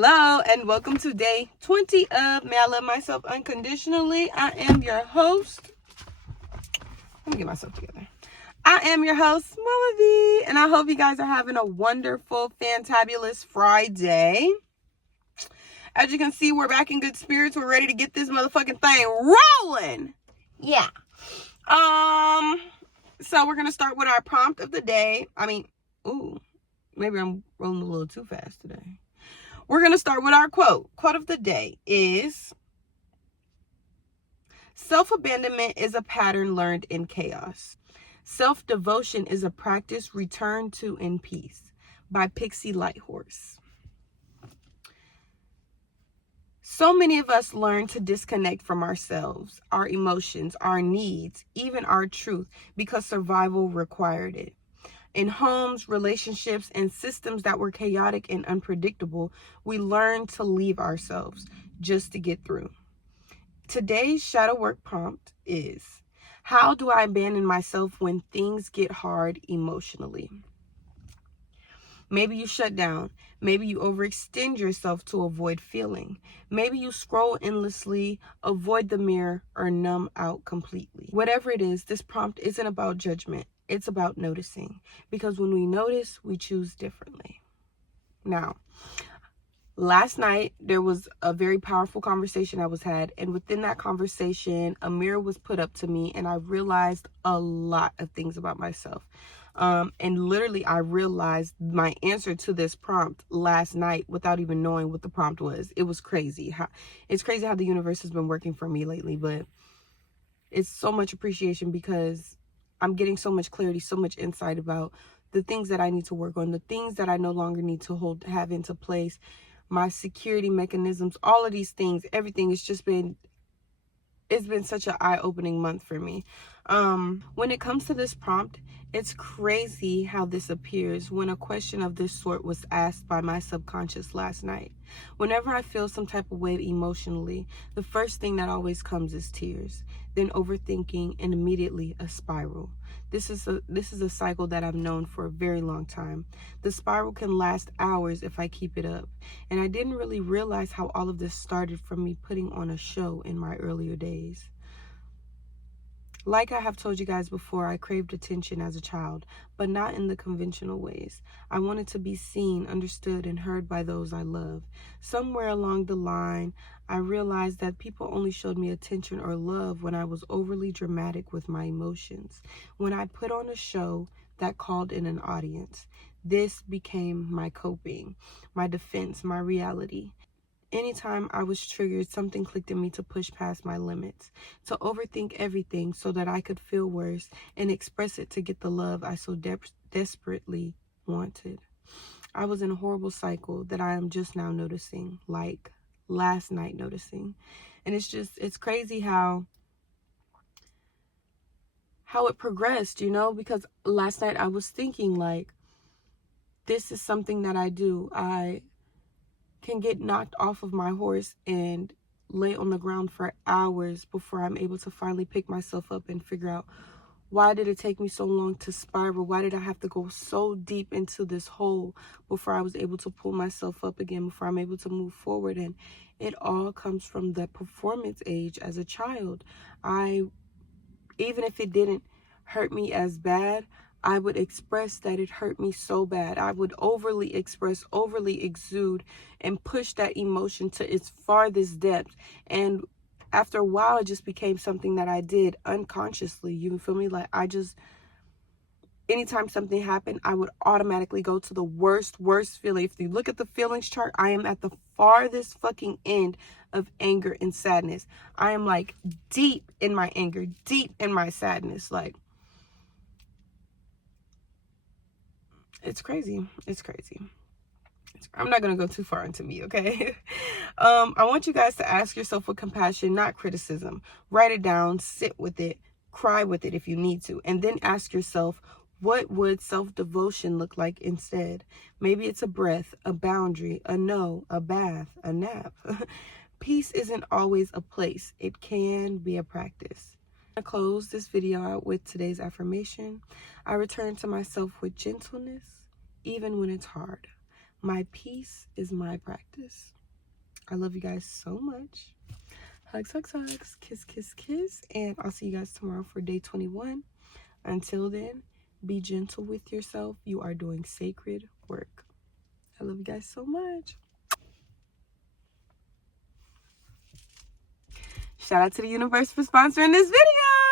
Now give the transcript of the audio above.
Hello and welcome to day 20 of May I Love Myself Unconditionally. I am your host. Let me get myself together. I am your host, Melody, and I hope you guys are having a wonderful, fantabulous Friday. As you can see, we're back in good spirits. We're ready to get this motherfucking thing rolling. Yeah. So we're gonna start with our prompt of the day. Maybe I'm rolling a little too fast today. We're going to start with our quote. Quote of the day is, self-abandonment is a pattern learned in chaos. Self-devotion is a practice returned to in peace, by Pixie Lighthorse. So many of us learn to disconnect from ourselves, our emotions, our needs, even our truth, because survival required it. In homes, relationships, and systems that were chaotic and unpredictable, we learned to leave ourselves just to get through. Today's shadow work prompt is, how do I abandon myself when things get hard emotionally? Maybe you shut down. Maybe you overextend yourself to avoid feeling. Maybe you scroll endlessly, avoid the mirror, or numb out completely. Whatever it is, this prompt isn't about judgment. It's about noticing. Because when we notice, we choose differently. Now, last night, there was a very powerful conversation that was had. And within that conversation, a mirror was put up to me. And I realized a lot of things about myself. And literally, I realized my answer to this prompt last night without even knowing what the prompt was. It was crazy. It's crazy how the universe has been working for me lately. But it's so much appreciation because I'm getting so much clarity, so much insight about the things that I need to work on, the things that I no longer need to have into place, my security mechanisms, all of these things, everything. It's been such an eye-opening month for me. When it comes to this prompt, it's crazy how this appears when a question of this sort was asked by my subconscious last night. Whenever I feel some type of way emotionally, the first thing that always comes is tears, then overthinking, and immediately a spiral. This is a cycle that I've known for a very long time. The spiral can last hours if I keep it up. And I didn't really realize how all of this started from me putting on a show in my earlier days. Like I have told you guys before, I craved attention as a child, but not in the conventional ways. I wanted to be seen, understood, and heard by those I love. Somewhere along the line, I realized that people only showed me attention or love when I was overly dramatic with my emotions, when I put on a show that called in an audience. This became my coping, my defense, my reality. Anytime I was triggered, something clicked in me to push past my limits, to overthink everything so that I could feel worse and express it to get the love I so desperately wanted. I was in a horrible cycle that I am just now noticing, like last night noticing. And it's crazy how it progressed, because last night I was thinking like, this is something that I do. I can get knocked off of my horse and lay on the ground for hours before I'm able to finally pick myself up and figure out, why did it take me so long to spiral? Why did I have to go so deep into this hole before I was able to pull myself up again, before I'm able to move forward? And it all comes from the performance age as a child. Even if it didn't hurt me as bad, I would express that it hurt me so bad. I would overly express, overly exude, and push that emotion to its farthest depth. And after a while, it just became something that I did unconsciously. You feel me? Like anytime something happened, I would automatically go to the worst feeling. If you look at the feelings chart, I am at the farthest fucking end of anger and sadness. I am like deep in my anger, deep in my sadness. Like, it's crazy. I'm not going to go too far into me, okay? I want you guys to ask yourself with compassion, not criticism. Write it down, sit with it, cry with it if you need to, and then ask yourself, what would self-devotion look like instead? Maybe it's a breath, a boundary, a no, a bath, a nap. Peace isn't always a place. It can be a practice. To close this video out with today's affirmation, I return to myself with gentleness, even when it's hard. My peace is my practice. I love you guys so much. Hugs, hugs, hugs. Kiss, kiss, kiss. And I'll see you guys tomorrow for day 21. Until then, be gentle with yourself. You are doing sacred work. I love you guys so much. Shout out to the universe for sponsoring this video.